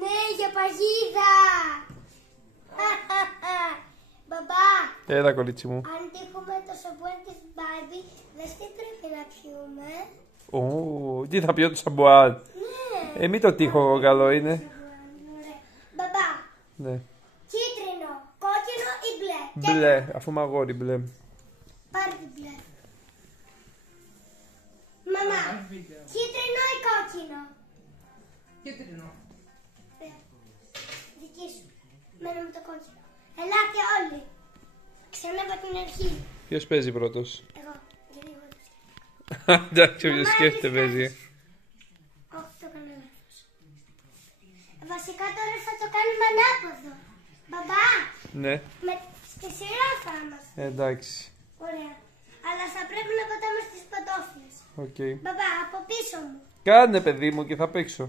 Ναι, για παγίδα. Μπαμπά. Έλα, κολλίτσι μου. Αν τύχουμε το σαμπουάν της Μπάρμπι, δεν τι πρέπει να πιούμε. Ω, τι θα πιω το σαμπουάν. Ναι. Μην το τύχω καλό είναι. Μπαμπά. Ναι. Κίτρινο, κόκκινο ή μπλε. Μπλε, αφού είμαι αγόρι, μπλε. Πάρε την μπλε. Μαμά, κίτρινο ή κόκκινο. Κίτρινο. Δική σου. Μένω με το κόκκινο. Ελάτε όλοι. Ξανά από την αρχή. Ποιος παίζει πρώτος? Εγώ. Γιατί εγώ το σκέφτομαι. Εντάξει, όποιος σκέφτεται παίζει. Όχι, το κάνω λάθος. Βασικά τώρα θα το κάνουμε ανάποδο. Μπαμπά, Ναι, στη σειρά θα είμαστε. εντάξει. Ωραία. Αλλά θα πρέπει να πατάμε στις παντόφλες. Οκ. Μπαμπά, από πίσω μου. Κάνε, παιδί μου, και θα παίξω.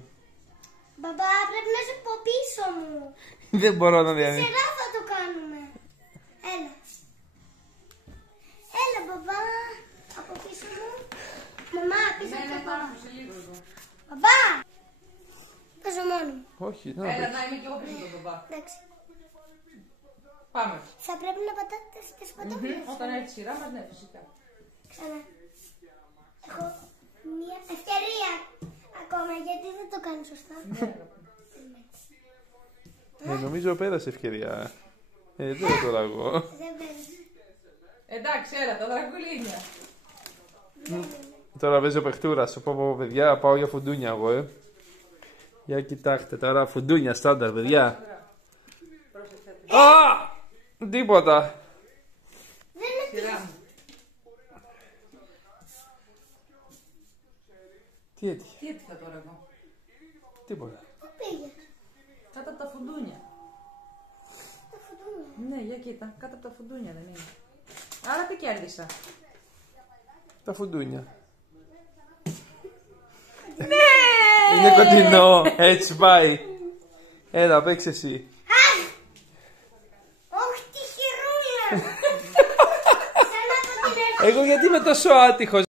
Μπαμπά, πρέπει να είσαι από πίσω μου. Δεν μπορώ να Στη διανοηθώ. σειρά θα το κάνουμε. Έλα. Έλα, μπαμπά. Από πίσω μου. Μαμά, πίσω από το πάνω. Μπαμπά. Παίζω μόνο μου. Όχι, να Έλα, παίξω. να είμαι και εγώ πίσω τον μπαμπά. Εντάξει. Πάμε. Θα πρέπει να πατάτε στις παντόφλες. Όταν έρθει η σειρά μας, ναι, φυσικά. Ξανά. Έχω μια ευκαιρία ακόμα γιατί δεν το κάνω σωστά. Νομίζω πέρασε ευκαιρία. Δεν τώρα εγώ. Δεν πέρασε. Εντάξει, έλα, τα δρακουλίνια. Τώρα παίζω παιχτούρα. Σου πω, παιδιά, πάω για φουντούνια εγώ, Για κοιτάξτε τώρα, φουντούνια στάνταρ, παιδιά. Α! Τίποτα. Σειρά μου. Τι έτυχε? Τι έτυχα τώρα εγώ. Τίποτα. Πού πήγες? Κάτω από τα φουντούνια. Τα φουντούνια. Ναι, για κοίτα, κάτω από τα φουντούνια δεν είναι. Άρα τι κέρδισα. Τα φουντούνια. Είναι κοντινό. Έτσι πάει. Έλα, παίξε εσύ. Όχι τη χειρούλα. Σαν από την αρχή. Εγώ γιατί είμαι τόσο άτυχος.